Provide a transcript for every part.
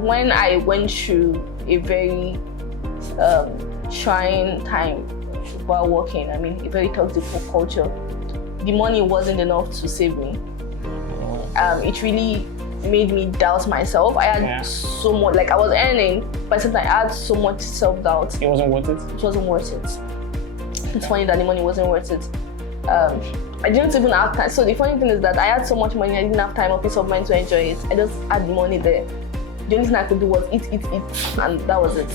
when I went through a very trying time while working, I mean, a very toxic culture, the money wasn't enough to save me. It really made me doubt myself. I had so much, like I was earning, but at the same time I had so much self-doubt. It wasn't worth it? It wasn't worth it. It's funny that the money wasn't worth it. I didn't even have time. So the funny thing is that I had so much money, I didn't have time or peace of mind to enjoy it. I just had the money there. The only thing I could do was eat, and that was it.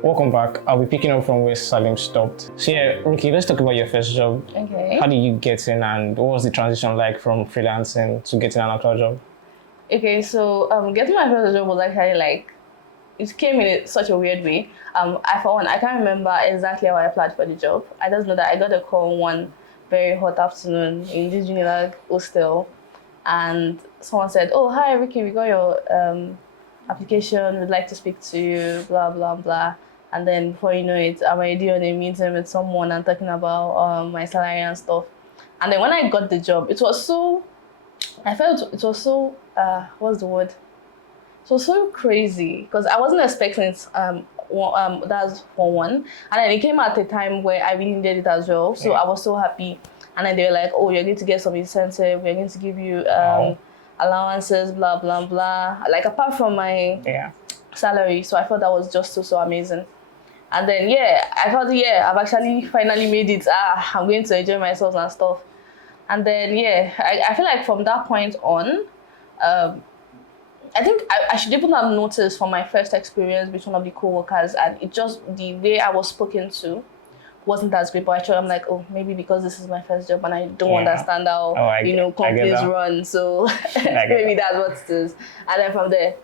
Welcome back. I'll be picking up from where Salim stopped. So yeah, Ruki, let's talk about your first job. Okay. How did you get in, and what was the transition like from freelancing to getting an actual job? Okay, so getting my first job was actually like, it came in such a weird way. I can't remember exactly how I applied for the job. I just know that I got a call one very hot afternoon in this Unilag hostel, and someone said, "Oh, hi Ricky, we got your application. We'd like to speak to you." Blah blah blah. And then before you know it, I'm already on a meeting with someone and talking about my salary and stuff. And then when I got the job, it was so, I felt it was so, what's the word? It was so crazy because I wasn't expecting it. That's for one. And then it came at a time where I really needed it as well. So I was so happy. And then they were like, "Oh, you're going to get some incentive. We're going to give you allowances, blah, blah, blah." Like apart from my salary. So I thought that was just so amazing. And then, I thought, I've actually finally made it. I'm going to enjoy myself and stuff. And then, I feel like from that point on, I think I should even have noticed from my first experience with one of the co-workers, and it just, the way I was spoken to wasn't as great. But actually, I'm like, oh, maybe because this is my first job and I don't understand how, companies run. So maybe that's what it is. And then from there,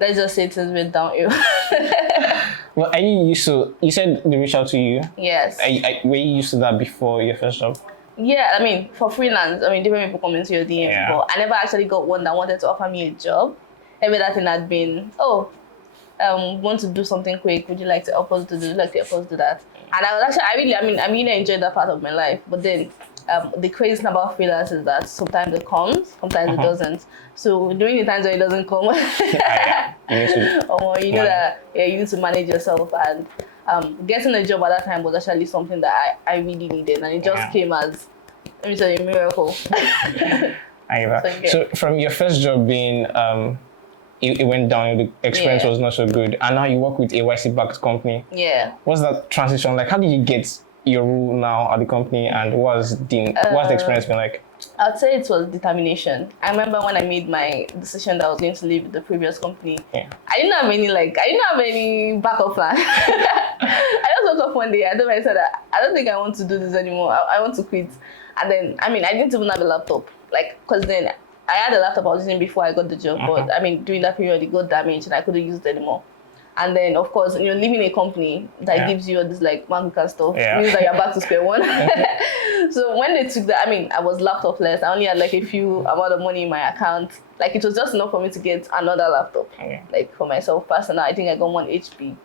let's just say things went downhill. Well, are you used to, you said they reached out to you? Yes. Were you used to that before your first job? Yeah, I mean, for freelance, I mean, different people come into your DM, but I never actually got one that wanted to offer me a job. Every that thing had been, want to do something quick, would you like to help us do this, would you like to help us do that? And I was actually, I really enjoyed that part of my life, but then the crazy thing about freelance is that sometimes it comes, sometimes it doesn't. So during the times where it doesn't come, you know that you need to manage yourself. And getting a job at that time was actually something that I really needed, and it just came as, let me tell you, a miracle. So from your first job being, it went down, the experience was not so good, and now you work with a YC-backed company. Yeah. What's that transition like? How did you get your role now at the company, and what's the experience been like? I'd say it was determination. I remember when I made my decision that I was going to leave the previous company. I didn't have any backup plan. I just woke up one day, I said, I don't think I want to do this anymore. I want to quit. And then, I didn't even have a laptop. Because then I had a laptop I was using before I got the job, but during that period it got damaged and I couldn't use it anymore. And then, of course, leaving a company that gives you all this MacBook and stuff means that you're back to square one. So when they took that, I was laptopless. I only had a few amount of money in my account. It was just enough for me to get another laptop. For myself personally, I think I got one HP.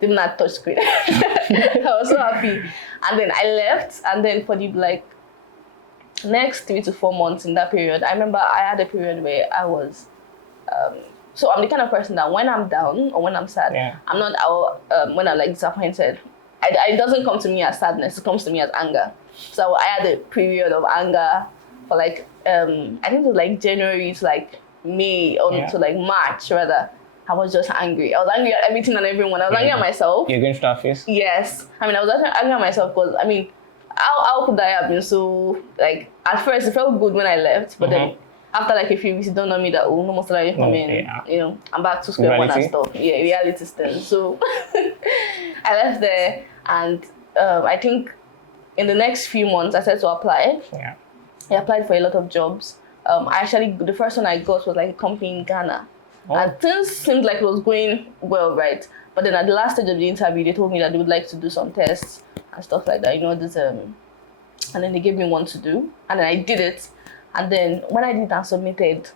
Didn't have touch screen. I was so happy. And then I left, and then for the next 3 to 4 months in that period, I remember I had a period where I was so I'm the kind of person that when I'm down or when I'm sad, I'm not when I'm disappointed, it doesn't come to me as sadness, it comes to me as anger. So I had a period of anger for I think it was January to May or to March rather. I was just angry. I was angry at everything and everyone. I was angry at myself. You're going through that phase? Yes. I was angry at myself because how could I have been so at first it felt good when I left, but then after a few weeks, it dawned on me that no more salary coming. I'm back to square one and stuff. Yeah, reality still. So I left there, and I think in the next few months I started to apply. I applied for a lot of jobs. The first one I got was a company in Ghana. And things seemed like it was going well, right? But then at the last stage of the interview, they told me that they would like to do some tests and stuff like that. And then they gave me one to do, and then I did it. And then when I did and submitted,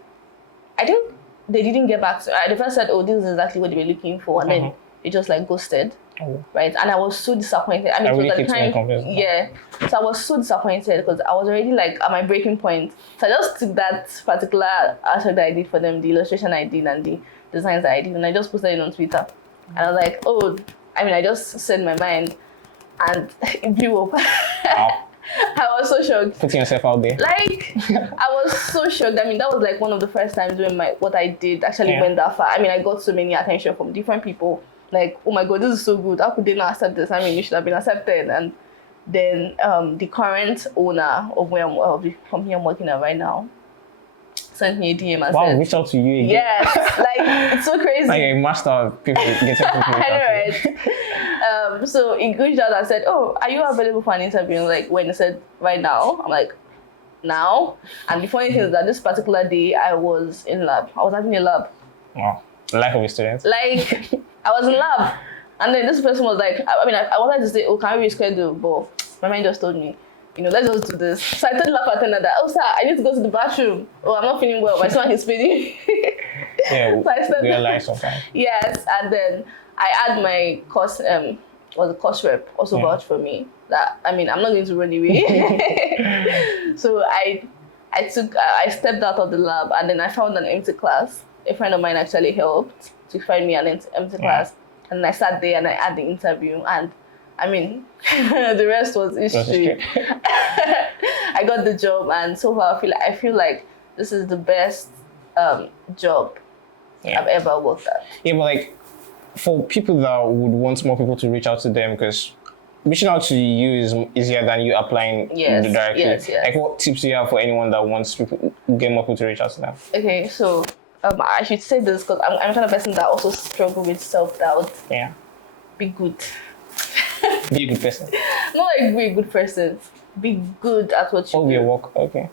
I think they didn't get back to me. They first said, oh, this is exactly what they were looking for. And then they just like ghosted. Oh. Right? And I was so disappointed. I mean, really at the time, yeah. So I was so disappointed because I was already like at my breaking point. So I just took that particular aspect that I did for them, the illustration I did and the designs that I did, and I just posted it on Twitter. And I was like, oh, I mean, I just said my mind, and it blew up. Wow. I was so shocked. Putting yourself out there. Like, I was so shocked. I mean, that was like one of the first times when what I did actually went that far. I mean, I got so many attention from different people. Like, oh my God, this is so good. How could they not accept this? I mean, you should have been accepted. And then the current owner of the company I'm working at right now sent me a DM and said, reach out to you again. Yes, like, it's so crazy. Like a master of people getting people. I know, right? So he reached out and said, oh, are you available for an interview? And like, when he said, right now, I'm like, now? And the funny thing is that this particular day, I was in lab. I was having a lab. Wow. Life of a student. Like, I was in lab. And then this person was like, I mean, I wanted to say, oh, can we reschedule? But my mind just told me, you know, let's just do this. So I told the lab attendant that, oh, sir, I need to go to the bathroom. Oh, I'm not feeling well. My stomach is spinning. Yeah, so I said, realize sometimes. Yes, and then I had my course, was a course rep also vouch for me. That, I mean, I'm not going to run away. So I stepped out of the lab, and then I found an empty class. A friend of mine actually helped to find me an empty class, and I sat there and I had the interview, and I mean, the rest was history. I got the job, and so far I feel like this is the best job I've ever worked at. Yeah, but like for people that would want more people to reach out to them, because reaching out to you is easier than you applying directly. Yes. Like, what tips do you have for anyone that wants people get more people to reach out to them? Okay, so I should say this because I'm the kind of person that also struggle with self-doubt. Yeah. Be good. Be a good person. Not like be a good person. Be good at what you do. Oh, your work. Okay.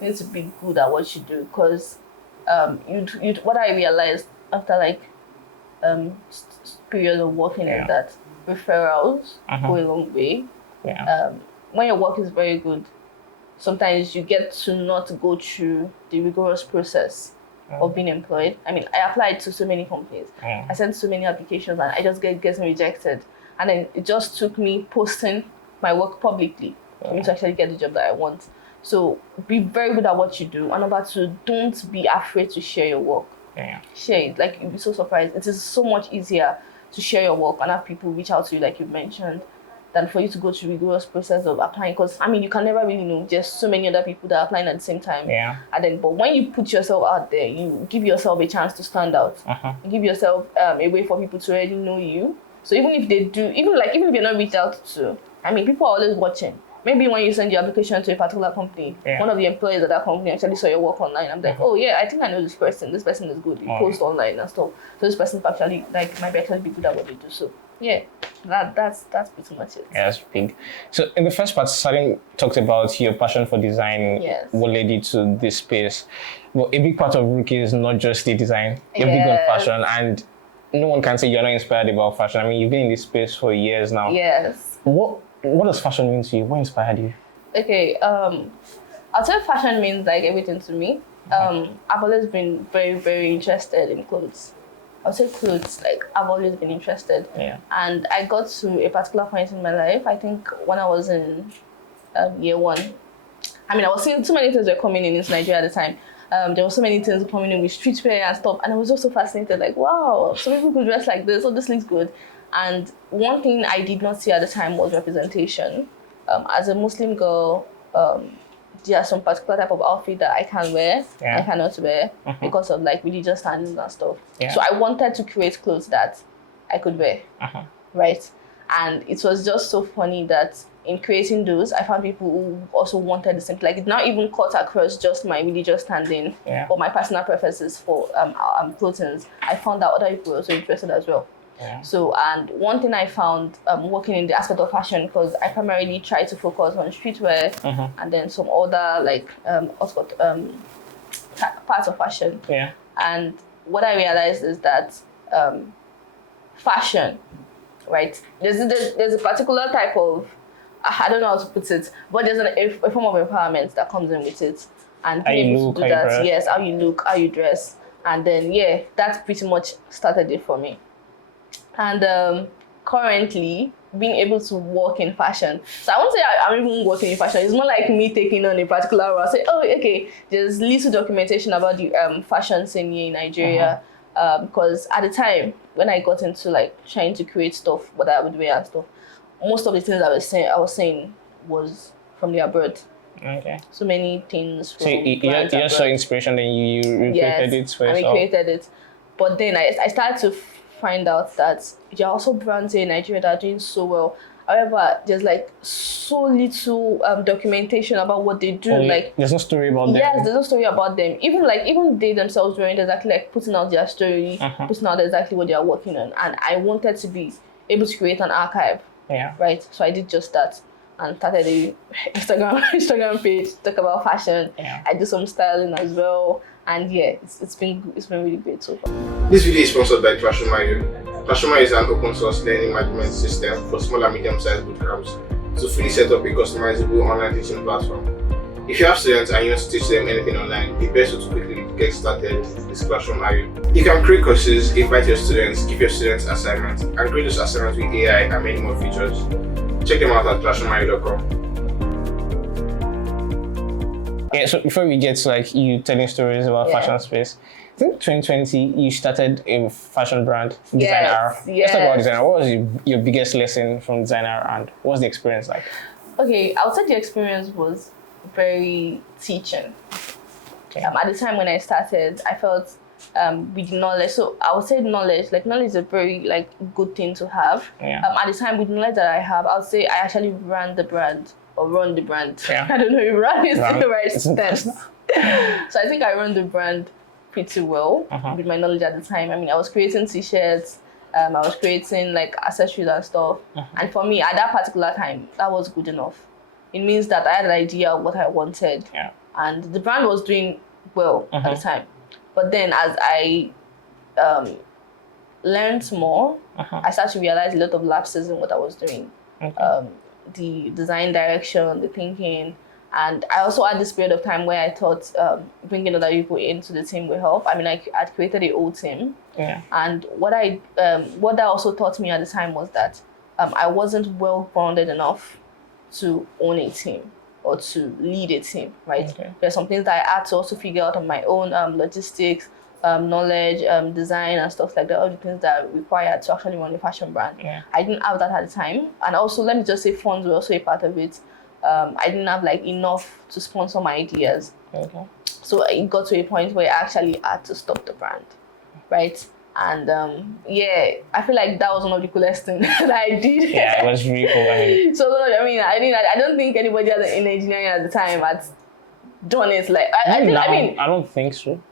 You need to be good at what you do, because what I realized after like period of working is that referrals go a long way. Yeah. When your work is very good, sometimes you get to not go through the rigorous process of being employed. I mean, I applied to so many companies. I sent so many applications, and I just getting rejected. And then it just took me posting my work publicly for me to actually get the job that I want. So be very good at what you do. And number two, don't be afraid to share your work. Share it. Like, you'll be so surprised. It is so much easier to share your work and have people reach out to you, like you mentioned, than for you to go through the rigorous process of applying. Because, I mean, you can never really know. There's so many other people that are applying at the same time. But when you put yourself out there, you give yourself a chance to stand out. You give yourself a way for people to already know you. So even if they do, even if you're not reached out to, I mean, people are always watching. Maybe when you send your application to a particular company, one of the employees of that company actually saw your work online. I'm like, oh yeah, I think I know this person. This person is good. You post online and stuff. So this person actually might actually be good at what they do. So yeah, that's pretty much it. Yeah, that's big. So in the first part, Salim talked about your passion for design. Yes. What led you to this space? Well, a big part of Rookie is not just the design. You're big on fashion, and no one can say you're not inspired about fashion. I mean, you've been in this space for years now. Yes. What does fashion mean to you? What inspired you? Okay, I'll say fashion means like everything to me. I've always been very, very interested in clothes. I'll say clothes, like I've always been interested. And I got to a particular point in my life, I think when I was in year one. I mean, I was seeing too many things were coming in Nigeria at the time. There were so many things coming in with streetwear and stuff, and I was just so fascinated, like, wow, so people could dress like this, oh, this looks good. And one thing I did not see at the time was representation. As a Muslim girl, there are some particular type of outfit that I can wear, I cannot wear because of like religious standards and stuff. So I wanted to create clothes that I could wear, right? And it was just so funny that in creating those, I found people who also wanted the same, like it not even cut across just my religious standing or my personal preferences for clothing. I found that other people were also interested as well. So, and one thing I found working in the aspect of fashion, because I primarily try to focus on streetwear and then some other like parts of fashion. And what I realized is that fashion, right? There's a particular type of, I don't know how to put it, but there's a form of empowerment that comes in with it. and being able to do that. Yes, how you look, how you dress. And then, yeah, that pretty much started it for me. And currently, being able to work in fashion. So I won't say I'm even working in fashion. It's more like me taking on a particular role. I say, oh, okay, there's little documentation about the fashion scene here in Nigeria. Because at the time, when I got into like trying to create stuff, what I would wear and stuff, most of the things I was saying was from the abroad. Okay. So many things. So you just saw inspiration and you recreated it for yourself. I recreated it. But then I started to find out that there are also brands here in Nigeria that are doing so well. However, there's like so little documentation about what they do. Like there's no story about them. Yes, there's no story about them. Even they themselves weren't exactly like putting out their story, putting out exactly what they are working on. And I wanted to be able to create an archive. Yeah. Right. So I did just that and started a Instagram page, talk about fashion. Yeah. I do some styling as well. And yeah, it's been really great so far. This video is sponsored by ClassroomIO. ClassroomIO is an open source learning management system for small and medium-sized bootcamps to fully set up a customizable online teaching platform. If you have students and you want to teach them anything online, the best way to quickly get started is ClassroomIO. You can create courses, invite your students, give your students assignments, and create those assignments with AI and many more features. Check them out at ClassroomIO.com. Yeah, so before we get to like you telling stories about fashion space, I think 2020 you started a fashion brand, Designer. Yes. Let's talk about Designer. What was your biggest lesson from Designer and what was the experience like? Okay, I would say the experience was very teaching. Okay. At the time when I started, I felt with knowledge. So I would say knowledge is a very like good thing to have. Yeah. At the time with knowledge that I have, I would say I actually ran the brand. Or run the brand. Yeah. I don't know if run is the right stance. So I think I run the brand pretty well with my knowledge at the time. I mean, I was creating t-shirts, I was creating like accessories and stuff. And for me, at that particular time, that was good enough. It means that I had an idea of what I wanted. Yeah. And the brand was doing well at the time. But then as I learned more, I started to realize a lot of lapses in what I was doing. Okay. The design direction, the thinking, and I also had this period of time where I thought bringing other people into the team would help. I mean, I'd created a whole team, and what that also taught me at the time was that I wasn't well grounded enough to own a team or to lead a team. Right? Okay. There's some things that I had to also figure out on my own, logistics, knowledge, design and stuff like that, all the things that are required to actually run a fashion brand. Yeah. I didn't have that at the time. And also, let me just say funds were also a part of it. I didn't have like enough to sponsor my ideas. Okay. So it got to a point where I actually had to stop the brand, right? And I feel like that was one of the coolest things that I did. Yeah, it was really cool. So I don't think anybody in engineering at the time had done it. Like I don't think so.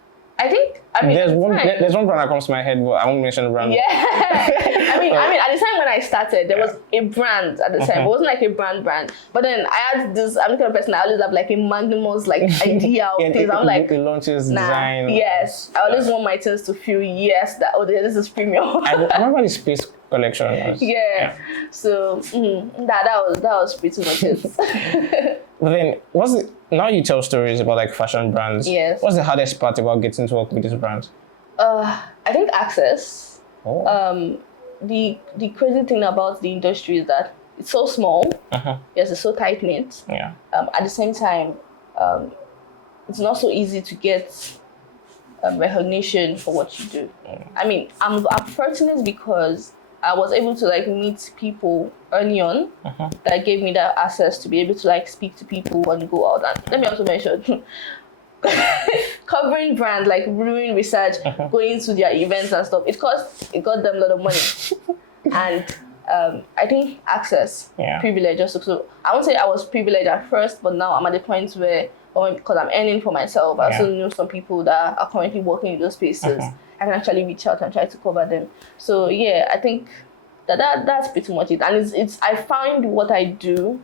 There's one brand that comes to my head, but I won't mention the brand. Yeah. I mean, at the time when I started, there was a brand at the time. It wasn't like a brand. But then I had this, I'm the kind of person, I always have like a magnanimous like idea of things. I'm like, it launches design. Yes. I always want my things to feel, this is premium. I remember the space collection. Yeah. So that was pretty much it. But then, now you tell stories about like fashion brands. Yes. What's the hardest part about getting to work with these brands? I think access. Oh. The crazy thing about the industry is that it's so small. Yes, it's so tight knit. Yeah. At the same time, it's not so easy to get recognition for what you do. I mean, I'm fortunate because I was able to like meet people early on that gave me that access to be able to like speak to people and go out. And let me also mention covering brand, like doing research, going to their events and stuff. It got them a lot of money. And I think access, privilege also. So I won't say I was privileged at first, but now I'm at the point where, because I'm earning for myself, I also know some people that are currently working in those spaces. I can actually reach out and try to cover them. So I think that's pretty much it. And it's I find what I do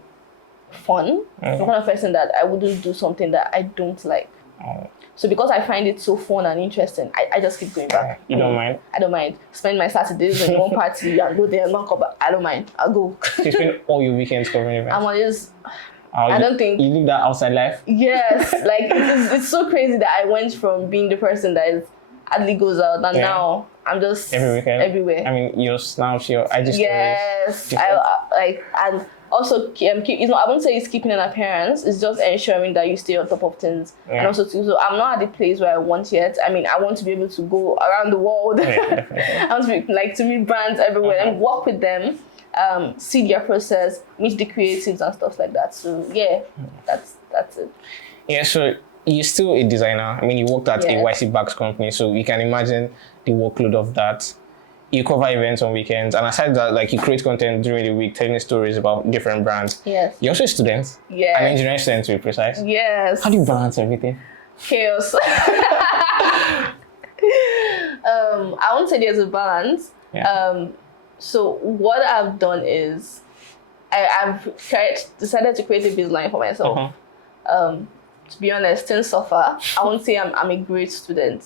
fun. I'm the kind of person that I wouldn't do something that I don't like. So because I find it so fun and interesting, I just keep going back. You don't mind? I don't mind. Spend my Saturdays in one party and go there and not come back. I don't mind. I'll go. So you spend all your weekends covering events? I don't think you live that outside life. Yes, like it's so crazy that I went from being the person that is hardly goes out, and now I'm just every weekend, everywhere. I mean, your snaps, your IG stories. Yes, I like, and also keep. You know, I won't say it's keeping an appearance. It's just ensuring that you stay on top of things, and also so I'm not at the place where I want yet. I mean, I want to be able to go around the world. I want to be like to meet brands everywhere and work with them. See their process, meet the creatives and stuff like that. So yeah, that's it. Yeah, so you're still a designer. I mean, you worked at a YC Bags company, so you can imagine the workload of that. You cover events on weekends, and aside that, like you create content during the week, telling stories about different brands. Yes. You're also a student. Yes. An engineering student, to be precise. Yes. How do you balance everything? Chaos. I won't say there's a balance. Yeah. So what I've done is I've decided to create a baseline for myself. To be honest, since so far, I won't say I'm a great student.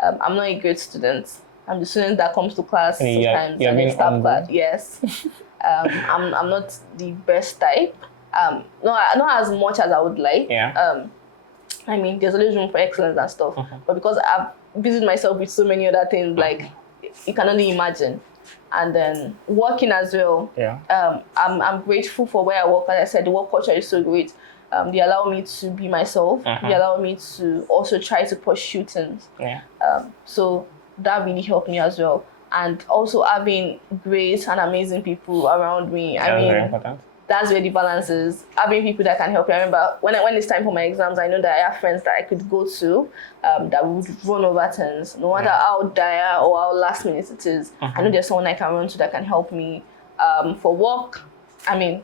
I'm not a great student. I'm the student that comes to class sometimes and then stop class. Yes. I'm not the best type. Not as much as I would like. Yeah. I mean, there's always room for excellence and stuff. But because I've busied myself with so many other things, like you can only imagine. And then working as well. Yeah. I'm grateful for where I work. As I said, the work culture is so great. They allow me to be myself. They allow me to also try to pursue things. Yeah. So that really helped me as well. And also having great and amazing people around me. I mean, very important. That's where the balance is. Having people that can help you. I remember when it's time for my exams, I know that I have friends that I could go to that would run over things. No matter how dire or how last minute it is, I know there's someone I can run to that can help me. For work, I mean,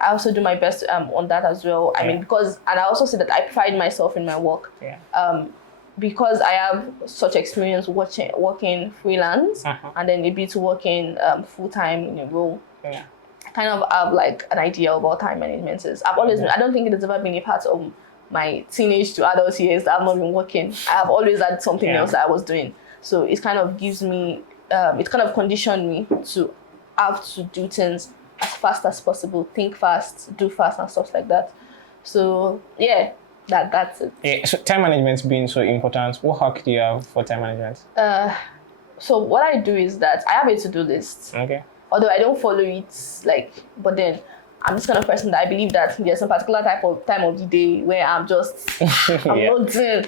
I also do my best on that as well. I mean, and I also say that I pride myself in my work. Yeah. Because I have such experience working freelance and then maybe to working full-time in a role. Yeah. Kind of have like an idea of what time management is. I don't think it has ever been a part of my teenage to adult years that I've not been working. I have always had something else that I was doing. So it kind of gives me, it kind of conditioned me to have to do things as fast as possible, think fast, do fast and stuff like that. So yeah, that's it. Yeah, so time management's been so important. What hack do you have for time management? So what I do is that I have a to-do list. Okay. Although I don't follow it, but then I'm this kind of person that I believe that there's a particular time of the day where I'm just, I'm not doing.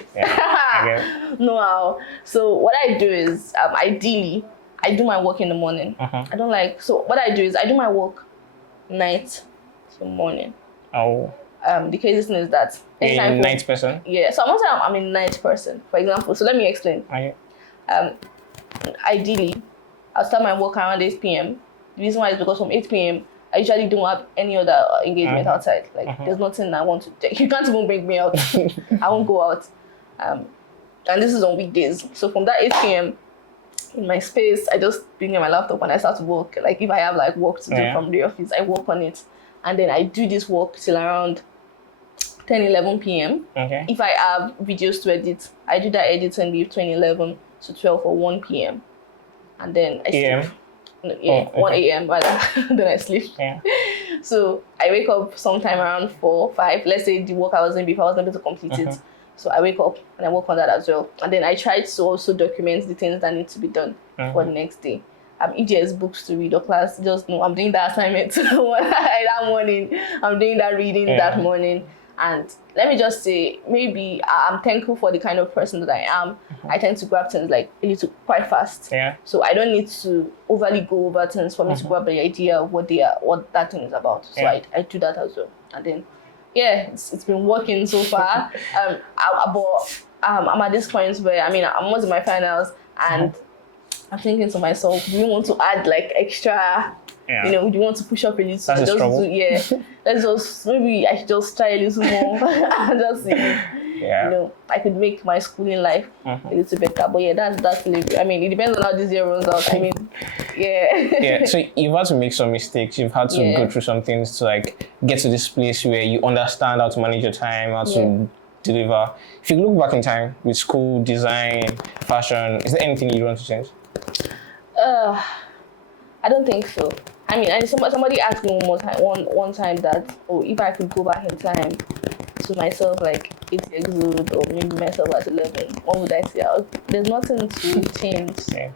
No how. So what I do is, ideally, I do my work in the morning. I don't like, so what I do is I do my work night to morning. Oh. The craziest thing is that. You're a night person? Yeah, so I'm a night person, for example. So let me explain. Okay. Ideally, I'll start my work around 8 p.m. The reason why is because from 8 p.m. I usually don't have any other engagement outside. Like there's nothing I want to take. You can't even bring me out. I won't go out. And this is on weekdays. So from that 8 p.m. in my space, I just bring in my laptop and I start to work. Like if I have like work to do from the office, I work on it. And then I do this work till around 10, 11 p.m. Okay. If I have videos to edit, I do that editing between 11 to 12 or 1 p.m. And then I sleep. 1 a.m. rather, then I sleep. Yeah. So I wake up sometime around 4, 5. Let's say the work I was doing before, I was able to complete it. So I wake up and I work on that as well. And then I try to also document the things that need to be done for the next day. If there's books to read or class, just know I'm doing that assignment that morning. I'm doing that reading that morning. And let me just say, maybe I'm thankful for the kind of person that I am. I tend to grab things like a little quite fast. Yeah. So I don't need to overly go over things for me to grab the idea of what that thing is about. So I do that as well. And then, it's been working so far. I'm at this point where, I'm almost in my finals and I'm thinking to myself, do you want to add like extra? Do you want to push up a little? That's a struggle. Maybe I should just try a little more. Just see. I could make my schooling life a little better. But that's it depends on how this year runs out. So you've had to make some mistakes. You've had to go through some things to like get to this place where you understand how to manage your time, how to deliver. If you look back in time with school, design, fashion, is there anything you want to change? I don't think so. I mean, and somebody asked me one time that, oh, if I could go back in time to myself like 8 years old, or maybe myself at 11, what would I say? There's nothing to change. Yeah.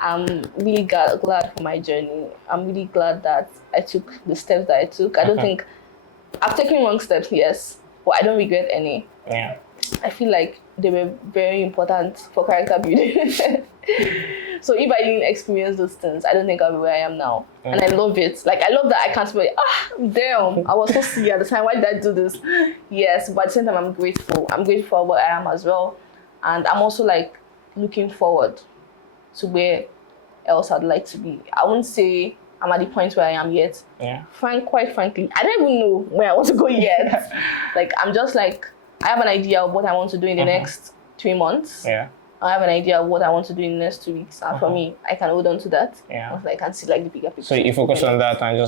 I'm really glad for my journey. I'm really glad that I took the steps that I took. I don't think I've taken wrong steps, yes, but I don't regret any. Yeah. I feel like they were very important for character building. So if I didn't experience those things, I don't think I'll be where I am now. And I love it. Like, I love that I can't be like, damn, I was so silly at the time. Why did I do this? Yes, but at the same time, I'm grateful. I'm grateful for what I am as well. And I'm also like looking forward to where else I'd like to be. I won't say I'm at the point where I am yet. Yeah. Quite frankly, I don't even know where I want to go yet. Like, I'm just like, I have an idea of what I want to do in the next 3 months. Yeah. I have an idea of what I want to do in the next 2 weeks. And for me, I can hold on to that. Yeah. I can see like the bigger picture. So you focus on that and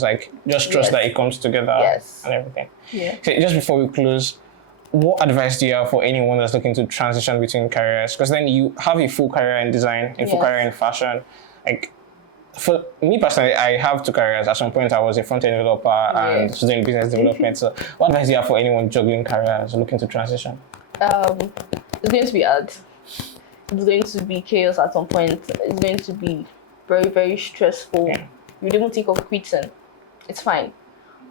just trust that it comes together and everything. Yeah. So just before we close, what advice do you have for anyone that's looking to transition between careers? Because then you have a full career in design, a full career in fashion. Like, for me personally, I have 2 careers. At some point, I was a front-end developer and doing business development. So what advice do you have for anyone juggling careers looking to transition? It's going to be hard. It's going to be chaos at some point. It's going to be very, very stressful. Yeah. You don't even think of quitting. It's fine.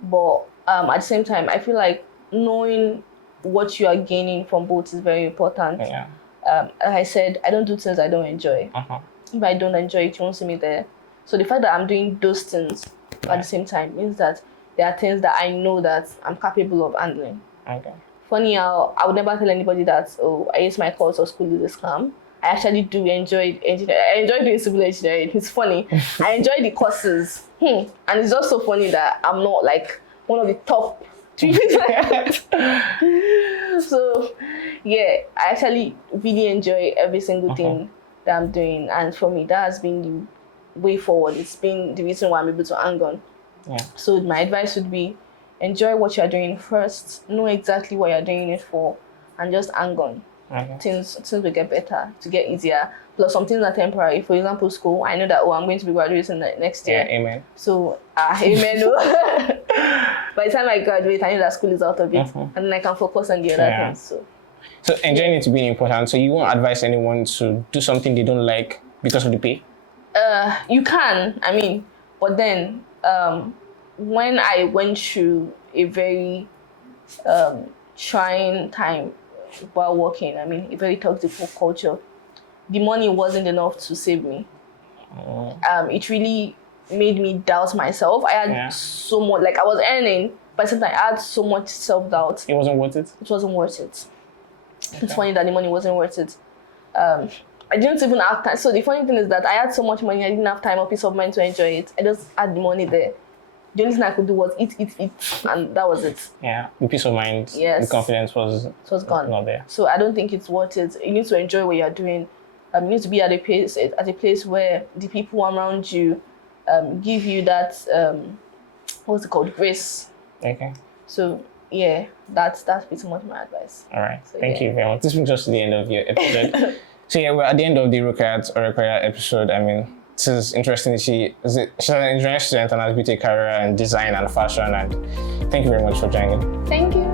But at the same time, I feel like knowing what you are gaining from both is very important. Yeah. Like I said, I don't do things I don't enjoy. If I don't enjoy it, you won't see me there. So the fact that I'm doing those things at the same time means that there are things that I know that I'm capable of handling. Okay. Funny how I would never tell anybody that, oh, I use my course or school is a scam. I actually do enjoy engineering. I enjoy doing civil engineering. It's funny. I enjoy the courses. And it's just so funny that I'm not like one of the top 3 So yeah, I actually really enjoy every single thing that I'm doing. And for me, that has been the way forward. It's been the reason why I'm able to hang on. Yeah. So my advice would be, enjoy what you're doing first, know exactly what you're doing it for, and just hang on. Okay. Things will get better, to get easier. Plus, some things are temporary. For example, school, I know that, I'm going to be graduating next year. Yeah, amen. So, amen. By the time I graduate, I know that school is out of it. And then I can focus on the other things. So enjoying it to be important. So you won't advise anyone to do something they don't like because of the pay? You can, I mean, but then when I went through a very trying time while working, I mean, a very toxic culture, the money wasn't enough to save me. It really made me doubt myself. I had so much, like I was earning, but sometimes I had so much self-doubt. It wasn't worth it? It wasn't worth it. Okay. It's funny that the money wasn't worth it. I didn't even have time. So the funny thing is that I had so much money, I didn't have time or peace of mind to enjoy it. I just had the money there. The only thing I could do was eat, and that was it. Yeah, the peace of mind, the confidence was gone. Not there. So I don't think it's worth it. You need to enjoy what you're doing. You need to be at a place where the people around you give you that what's it called, grace. Okay. So yeah, that's pretty much my advice. All right. So, Thank you very much. This brings us to the end of your episode. So yeah, we're at the end of the Rukhayat Orekoya episode. I mean, this is interesting to see. She's an engineering student and has built a career in design and fashion. And thank you very much for joining. Thank you.